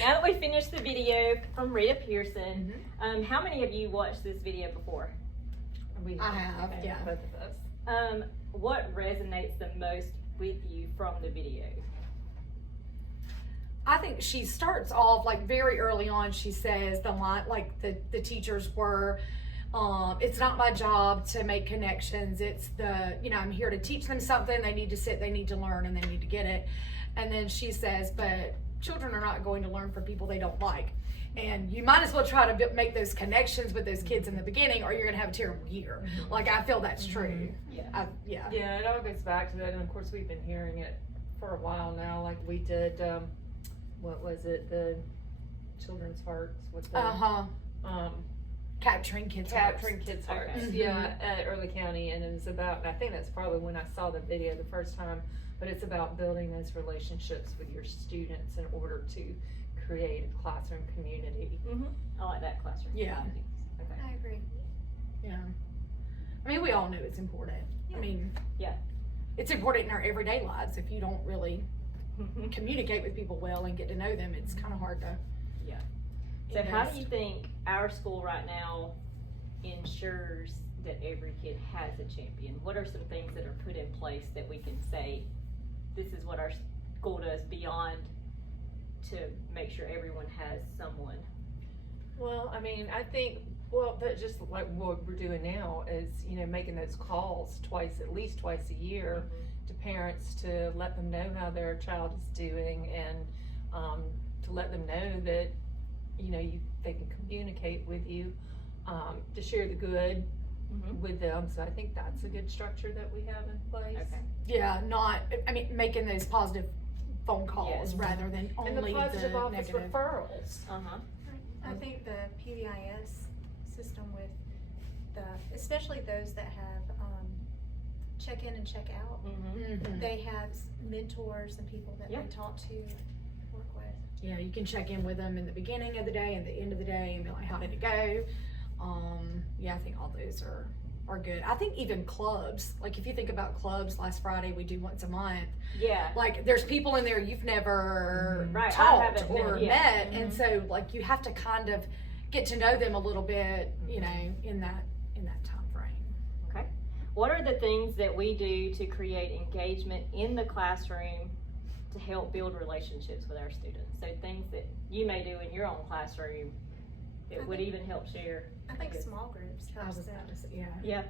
now that we finished the video from Rita Pearson, how many of you watched this video before? I have, okay. yeah. Both of us. What resonates the most with you from the video? I think she starts off like very early on. She says the line, like the teachers were, it's not my job to make connections. It's I'm here to teach them something. They need to sit, they need to learn, and they need to get it. And then she says, but children are not going to learn from people they don't like. And you might as well try to make those connections with those kids in the beginning, or you're going to have a terrible year. Like, I feel that's true. Yeah. Yeah, it all goes back to that. And of course, we've been hearing it for a while now. Like we did, what was it? The Children's Hearts with the, Capturing kids' Kids' Hearts. Okay. Yeah, at Early County. And it was about, and I think that's probably when I saw the video the first time, but it's about building those relationships with your students in order to create a classroom community. I like that, classroom. Yeah. community. Okay. I agree. Yeah. I mean, we all know it's important. I mean, Yeah. it's important in our everyday lives. If you don't really communicate with people well and get to know them, it's kind of hard to. So how do you think our school right now ensures that every kid has a champion? What are some things that are put in place that we can say, this is what our school does beyond to make sure everyone has someone? Well, I mean, I think, that just like what we're doing now is, making those calls at least twice a year to parents to let them know how their child is doing, and to let them know that, they can communicate with you, to share the good with them. So I think that's a good structure that we have in place. Okay. Yeah, making those positive phone calls rather than only And the positive office negative referrals. I think the PBIS system with especially those that have check in and check out, they have mentors and people that they talk to, work with. Yeah, you can check in with them in the beginning of the day and the end of the day and be like, how did it go? I think all those are good. I think even clubs, like if you think about clubs, last Friday we do once a month. Yeah. Like there's people in there you've never Right, I talked haven't or met, met, and so like you have to kind of get to know them a little bit, in that time frame. Okay. What are the things that we do to create engagement in the classroom to help build relationships with our students? So things that you may do in your own classroom that would even help share. I think small groups I helps was them. about to say, yeah. Yeah.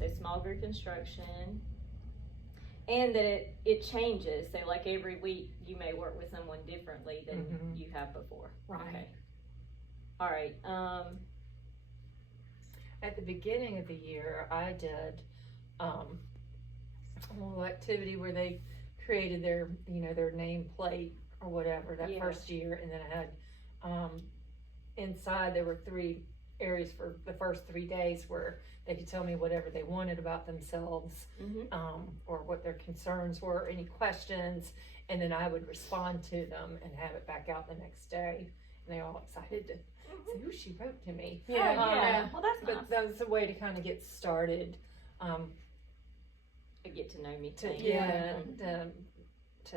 So small group instruction, and that it changes. So like every week you may work with someone differently than you have before. Right. Okay. All right. At the beginning of the year, I did a little activity where they created their nameplate or whatever that first year, and then I had inside there were 3 areas for the first 3 days where they could tell me whatever they wanted about themselves, or what their concerns were, any questions, and then I would respond to them and have it back out the next day. And they're all excited to see who she wrote to me. Yeah. Well, that's nice. But that was a way to kind of get started. A get to know me To thing. to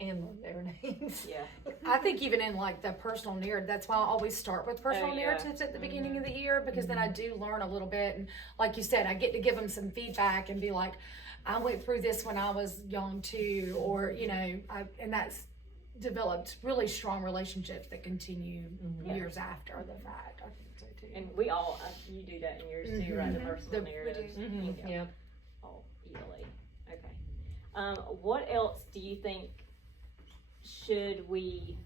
and learn their names. Yeah. I think even in like the personal narrative, that's why I always start with personal narratives at the beginning of the year, because then I do learn a little bit, and like you said, I get to give them some feedback and be like, I went through this when I was young too, or and that's developed really strong relationships that continue years after the fact. I think so too. And we all, you do that in yours too, right? The personal narratives. Yeah. All easily. Okay. What else do you think should we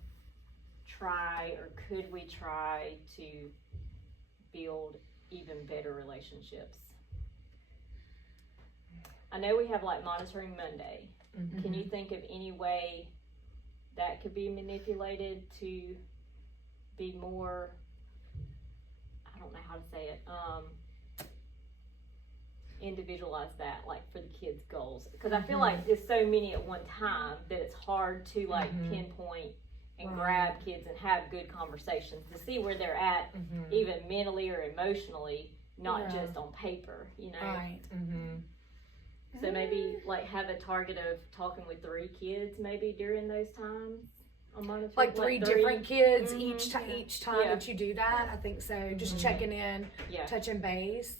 try, or could we try to build even better relationships? I know we have like Monitoring Monday. Can you think of any way that could be manipulated to be more, I don't know how to say it, individualize that, like for the kids' goals? Because I feel like there's so many at one time that it's hard to like pinpoint and grab kids and have good conversations to see where they're at, even mentally or emotionally, not just on paper, Right. So maybe like have a target of talking with 3 kids maybe during those times. like three different kids Mhm. each time Yeah. each time that you do that. I think so. Just Mhm. checking in, Yeah. touching base.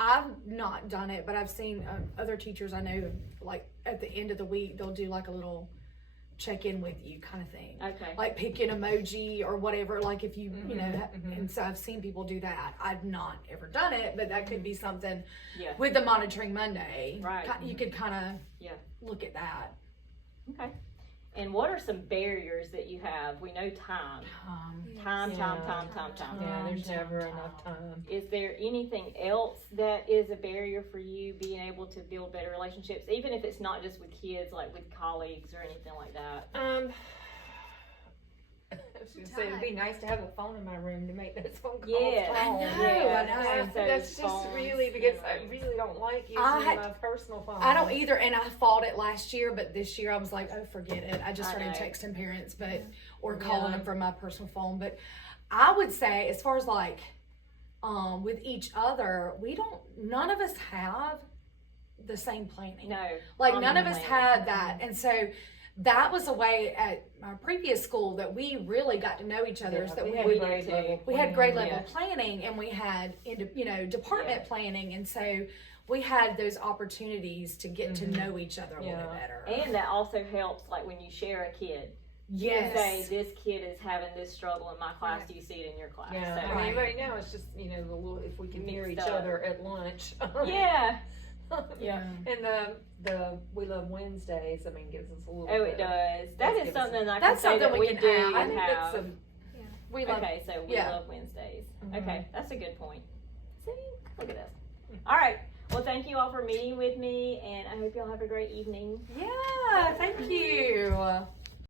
I've not done it, but I've seen other teachers I know, like at the end of the week, they'll do like a little check in with you kind of thing. Okay. Like pick an emoji or whatever. Like if you, you know, Mhm. and so I've seen people do that. I've not ever done it, but that could be something Yeah. with the Monitoring Monday. Right. You could kind of Yeah. look at that. Okay. And what are some barriers that you have? We know time. Yes. Time. Yeah, there's Time, never time. enough time. Is there anything else that is a barrier for you being able to build better relationships, even if it's not just with kids, like with colleagues or anything like that? I was gonna say it'd be nice to have a phone in my room to make those phone calls. Yeah. I know, Yeah. I know. That's just Phones, really because you I know. really don't like using I had- my personal phone. I don't either, and I fought it last year, but this year I was like, oh, forget it. I just I started know. texting parents, or calling Yeah. them from my personal phone. But I would say, as far as like, with each other, none of us have the same planning. No. Like common none of us planning. had that, and so that was a way at my previous school that we really got to know each other. Yeah, so we we had we grade did level. too. we had grade level Yeah. planning, and we had department planning, and so we had those opportunities to get to Mhm. know each other a little bit Yeah. better. And that also helps, like when you share a kid. yes, Say this kid is having this struggle in my class. Do you see it in your class? Yeah, So, I mean, Right. right now it's just the little if we can hear Mixed each up. other at lunch. yeah. yeah. And the We Love Wednesdays, I mean, gives us a little. Oh, bit it does. That is gives us something I can That's say something that we we can do add. I think have. that's We love. Okay, so we yeah. love Wednesdays. Mhm. Okay, that's a good point. See, look at us. All right. Well, thank you all for meeting with me, and I hope y'all have a great evening. Yeah.